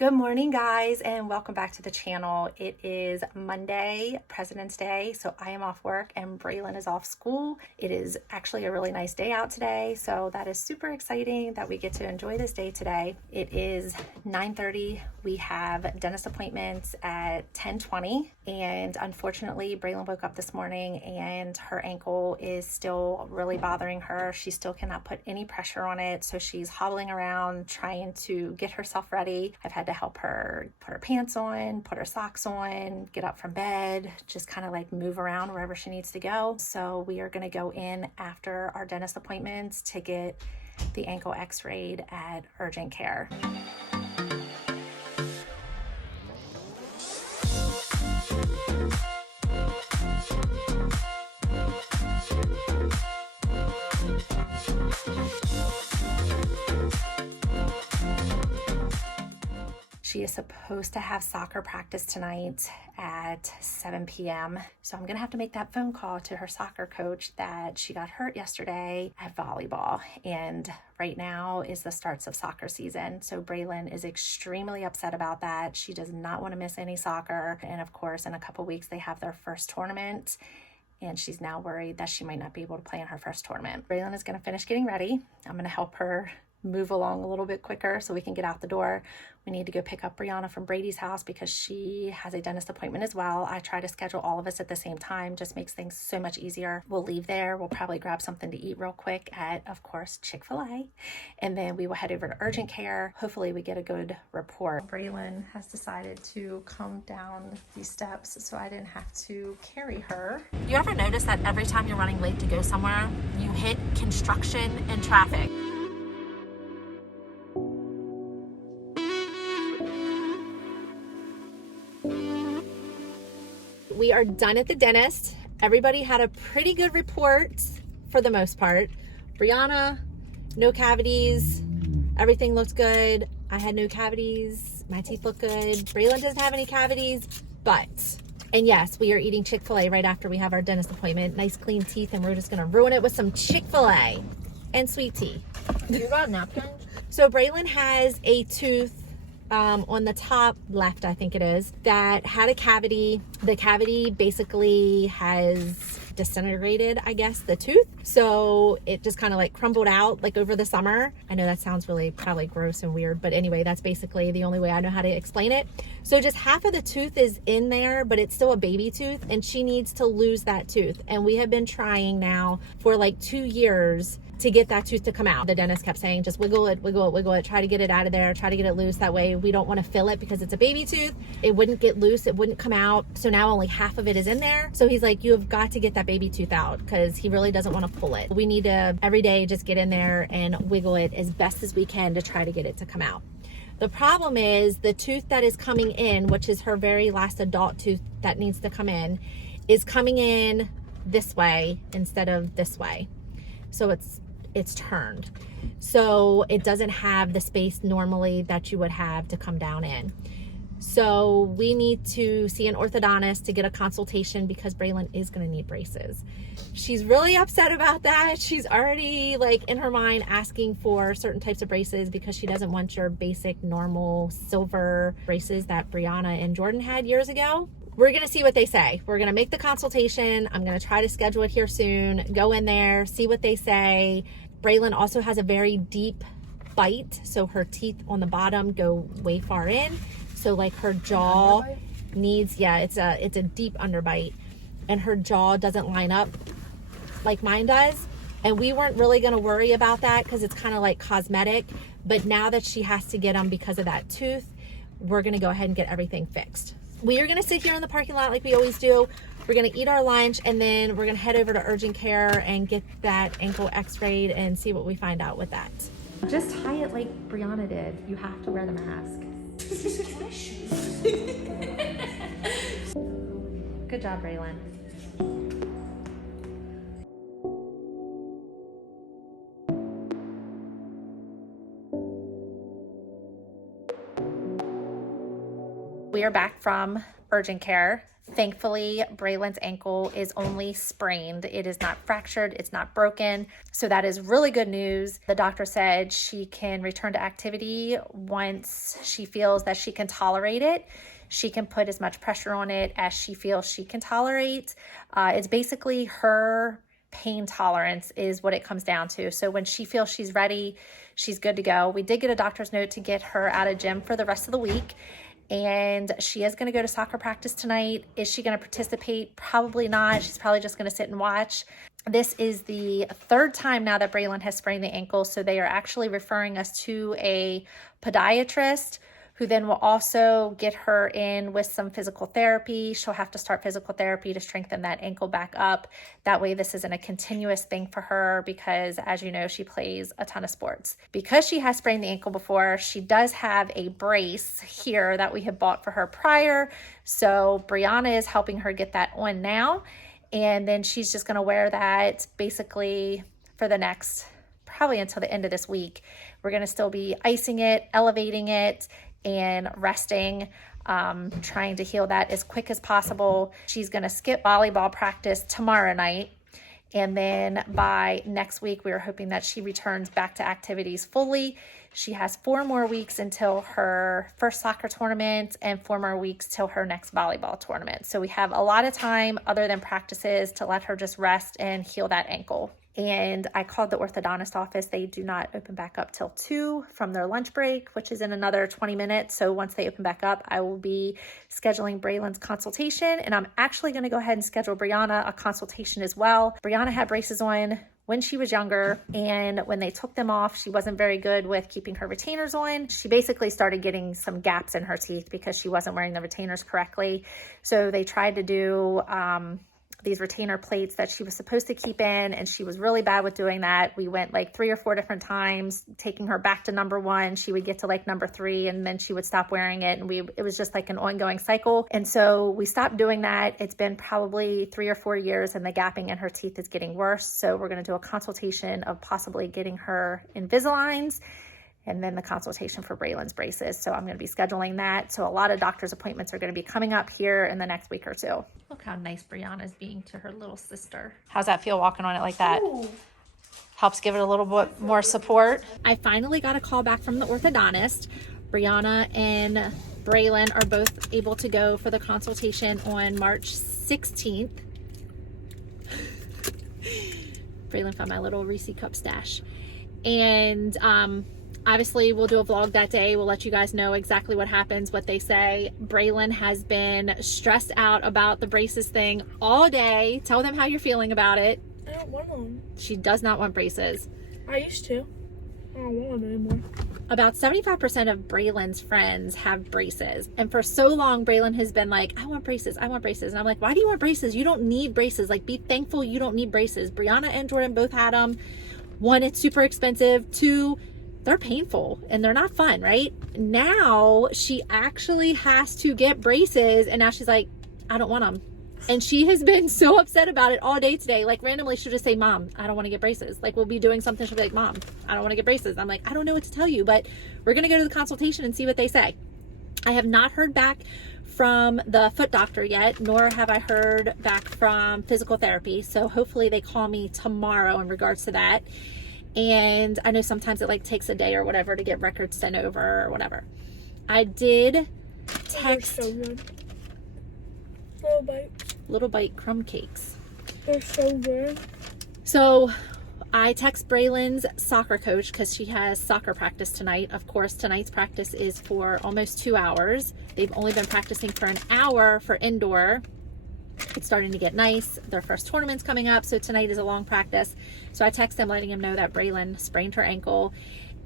Good morning, guys, and welcome back to the channel. It is Monday, President's Day, so I am off work and Braylon is off school. It is actually a really nice day out today, so that is super exciting that we get to enjoy this day today. It is 9:30. We have dentist appointments at 10:20, and unfortunately, Braylon woke up this morning and her ankle is still really bothering her. She still cannot put any pressure on it, so she's hobbling around trying to get herself ready. I've had to help her put her pants on, put her socks on, get up from bed, just kind of like move around wherever she needs to go. So we are going to go in after our dentist appointments to get the ankle x-rayed at urgent care. She is supposed to have soccer practice tonight at 7 p.m. So I'm gonna have to make that phone call to her soccer coach that she got hurt yesterday at volleyball. And right now is the starts of soccer season. So Braelyn is extremely upset about that. She does not want to miss any soccer. And of course, in a couple weeks, they have their first tournament. And she's now worried that she might not be able to play in her first tournament. Braelyn is gonna finish getting ready. I'm gonna help her move along a little bit quicker so we can get out the door. We need to go pick up Brianna from Brady's house because she has a dentist appointment as well. I try to schedule all of us at the same time, just makes things so much easier. We'll leave there. We'll probably grab something to eat real quick at, of course, Chick-fil-A. And then we will head over to urgent care. Hopefully we get a good report. Braelyn has decided to come down these steps so I didn't have to carry her. You ever notice that every time you're running late to go somewhere, you hit construction and traffic? We are done at the dentist. Everybody had a pretty good report for the most part. Brianna, no cavities. Everything looks good. I had no cavities. My teeth look good. Braelyn doesn't have any cavities, and yes, we are eating Chick-fil-A right after we have our dentist appointment. Nice clean teeth, and we're just gonna ruin it with some Chick-fil-A and sweet tea. You got napkins? So Braelyn has a tooth on the top left, I think it is, that had a cavity. The cavity basically has disintegrated, I guess, the tooth. So it just kind of like crumbled out like over the summer. I know that sounds really probably gross and weird, but anyway, that's basically the only way I know how to explain it. So just half of the tooth is in there, but it's still a baby tooth and she needs to lose that tooth. And we have been trying now for like 2 years to get that tooth to come out. The dentist kept saying, just wiggle it, wiggle it, wiggle it, try to get it out of there, try to get it loose. That way we don't want to fill it because it's a baby tooth. It wouldn't get loose, it wouldn't come out. So now only half of it is in there. So he's like, you have got to get that baby tooth out because he really doesn't want to pull it. We need to every day just get in there and wiggle it as best as we can to try to get it to come out. The problem is the tooth that is coming in, which is her very last adult tooth that needs to come in, is coming in this way instead of this way. So it's turned. So it doesn't have the space normally that you would have to come down in. So we need to see an orthodontist to get a consultation because Braelyn is going to need braces. She's really upset about that. She's already like in her mind asking for certain types of braces because she doesn't want your basic normal silver braces that Brianna and Jordan had years ago. We're going to see what they say. We're going to make the consultation. I'm going to try to schedule it here soon. Go in there, see what they say. Braelyn also has a very deep bite, so her teeth on the bottom go way far in. So like her jaw needs, it's a deep underbite, and her jaw doesn't line up like mine does. And we weren't really going to worry about that because it's kind of like cosmetic. But now that she has to get them because of that tooth, we're going to go ahead and get everything fixed. We are going to sit here in the parking lot like we always do. We're going to eat our lunch and then we're going to head over to urgent care and get that ankle x-rayed and see what we find out with that. Just tie it like Brianna did. You have to wear the mask. Good job, Braelyn. We are back from urgent care. Thankfully, Braelyn's ankle is only sprained. It is not fractured. It's not broken. So that is really good news. The doctor said she can return to activity once she feels that she can tolerate it. She can put as much pressure on it as she feels she can tolerate. It's basically her pain tolerance is what it comes down to. So when she feels she's ready, she's good to go. We did get a doctor's note to get her out of gym for the rest of the week. And she is going to go to soccer practice tonight. Is she going to participate? Probably not. She's probably just going to sit and watch. This is the third time now that Braelyn has sprained the ankle. So they are actually referring us to a podiatrist who then will also get her in with some physical therapy. She'll have to start physical therapy to strengthen that ankle back up. That way this isn't a continuous thing for her because, as you know, she plays a ton of sports. Because she has sprained the ankle before, she does have a brace here that we have bought for her prior. So Brianna is helping her get that on now. And then she's just gonna wear that basically for the next, probably until the end of this week. We're gonna still be icing it, elevating it, and resting, trying to heal that as quick as possible. She's going to skip volleyball practice tomorrow night. And then by next week, we are hoping that she returns back to activities fully. She has 4 more weeks until her first soccer tournament and 4 more weeks till her next volleyball tournament. So we have a lot of time other than practices to let her just rest and heal that ankle. And I called the orthodontist office. They do not open back up till 2 from their lunch break, which is in another 20 minutes. So once they open back up, I will be scheduling Braelyn's consultation. And I'm actually going to go ahead and schedule Brianna a consultation as well. Brianna had braces on when she was younger, and when they took them off, she wasn't very good with keeping her retainers on. She basically started getting some gaps in her teeth because she wasn't wearing the retainers correctly. So they tried to do these retainer plates that she was supposed to keep in, and she was really bad with doing that. We went like 3 or 4 different times, taking her back to number 1. She would get to like number 3, and then she would stop wearing it, and it was just like an ongoing cycle. And so we stopped doing that. It's been probably 3 or 4 years, and the gapping in her teeth is getting worse. So we're going to do a consultation of possibly getting her Invisaligns, and then the consultation for Braelyn's braces. So I'm going to be scheduling that. So a lot of doctor's appointments are going to be coming up here in the next week or 2. Look how nice Brianna's being to her little sister. How's that feel walking on it like that? Ooh. Helps give it a little bit more support. I finally got a call back from the orthodontist. Brianna and Braelyn are both able to go for the consultation on March 16th. Braelyn found my little Reese cup stash. And obviously, we'll do a vlog that day. We'll let you guys know exactly what happens, what they say. Braelyn has been stressed out about the braces thing all day. Tell them how you're feeling about it. I don't want them. She does not want braces. I used to. I don't want them anymore. About 75% of Braelyn's friends have braces. And for so long, Braelyn has been like, I want braces, I want braces. And I'm like, why do you want braces? You don't need braces. Like, be thankful you don't need braces. Brianna and Jordan both had them. 1, it's super expensive. 2, they're painful and they're not fun, right? Now she actually has to get braces, and now she's like, I don't want them. And she has been so upset about it all day today. Like, randomly she'll just say, Mom, I don't want to get braces. Like, we'll be doing something, she'll be like, Mom, I don't want to get braces. I'm like, I don't know what to tell you, but we're going to go to the consultation and see what they say. I have not heard back from the foot doctor yet, nor have I heard back from physical therapy. So hopefully they call me tomorrow in regards to that. And I know sometimes it like takes a day or whatever to get records sent over or whatever. I did text. They're so good. Little bite crumb cakes. They're so good. So I text Braelyn's soccer coach because she has soccer practice tonight. Of course, tonight's practice is for almost 2 hours. They've only been practicing for an hour for indoor. It's starting to get nice. Their first tournament's coming up, so tonight is a long practice. So I text him letting him know that Braelyn sprained her ankle,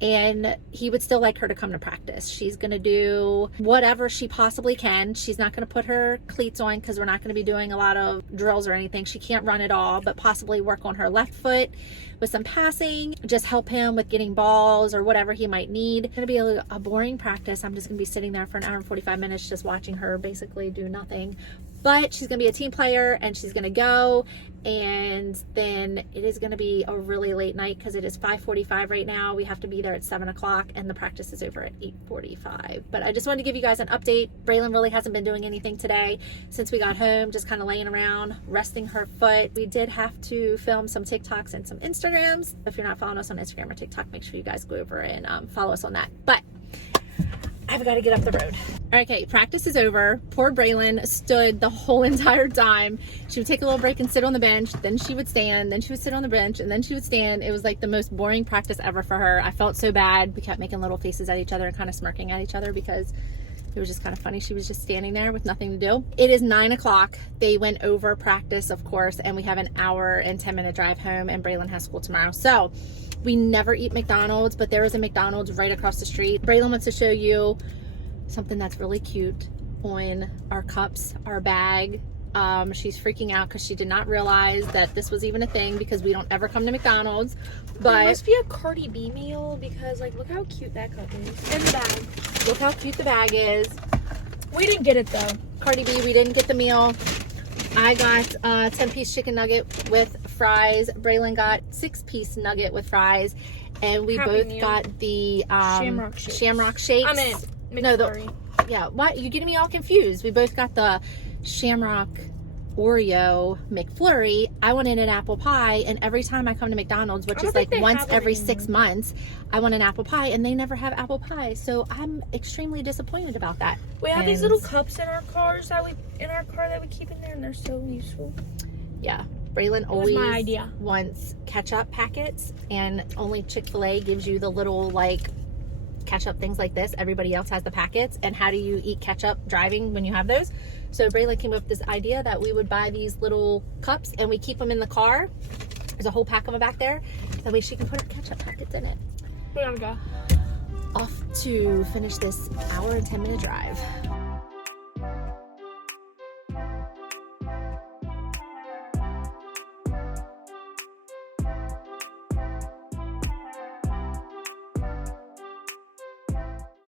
and he would still like her to come to practice. She's going to do whatever she possibly can. She's not going to put her cleats on because we're not going to be doing a lot of drills or anything. She can't run at all, but possibly work on her left foot with some passing, just help him with getting balls or whatever he might need. It's going to be a boring practice. I'm just going to be sitting there for an hour and 45 minutes just watching her basically do nothing. But she's gonna be a team player and she's gonna go, and then it is gonna be a really late night because it is 5:45 right now. We have to be there at 7 o'clock and the practice is over at 8:45. But I just wanted to give you guys an update. Braelyn really hasn't been doing anything today since we got home, just kind of laying around, resting her foot. We did have to film some TikToks and some Instagrams. If you're not following us on Instagram or TikTok, make sure you guys go over and follow us on that. But I've got to get up the road. Okay, practice is over. Poor Braelyn stood the whole entire time. She would take a little break and sit on the bench, then she would stand, then she would sit on the bench, and then she would stand. It was like the most boring practice ever for her. I felt so bad. We kept making little faces at each other and kind of smirking at each other because it was just kind of funny. She was just standing there with nothing to do. It is 9 o'clock. They went over practice, of course, and we have an hour and 10-minute drive home, and Braelyn has school tomorrow. So we never eat McDonald's, but there is a McDonald's right across the street. Braelyn wants to show you something that's really cute on our cups, our bag. She's freaking out because she did not realize that this was even a thing because we don't ever come to McDonald's. But it must be a Cardi B meal because, like, look how cute that cup is. And the bag. Look how cute the bag is. We didn't get it though. Cardi B, we didn't get the meal. I got a 10-piece chicken nugget with fries. Braelyn got 6-piece nugget with fries. And we both got the Shamrock Shakes. I meant McFlurry. Yeah, what? You're getting me all confused. We both got the Shamrock Oreo McFlurry. I wanted an apple pie, and every time I come to McDonald's, which is like once every 6 months, I want an apple pie, and they never have apple pie. So I'm extremely disappointed about that. We have these little cups in our cars that we keep in there, and they're so useful. Yeah. Braelyn always wants ketchup packets, and only Chick-fil-A gives you the little like ketchup things like this. Everybody else has the packets. And how do you eat ketchup driving when you have those? So Braelyn came up with this idea that we would buy these little cups and we keep them in the car. There's a whole pack of them back there. That way she can put her ketchup packets in it. We gotta go. Off to finish this hour and 10-minute drive.